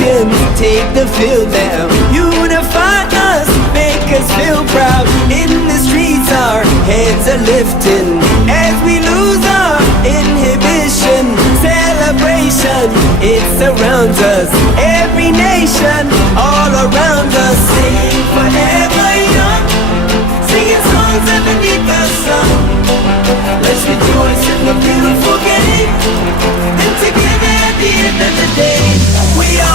champions take the field now. Unify us, make us feel proud. In the streets our heads are lifting as we lose our inhibition. Celebration, it surrounds us. Every nation, all around us. Sing forever young, singing songs underneath the sun. Let's rejoice in the beautiful game, and together at the end of the day, we all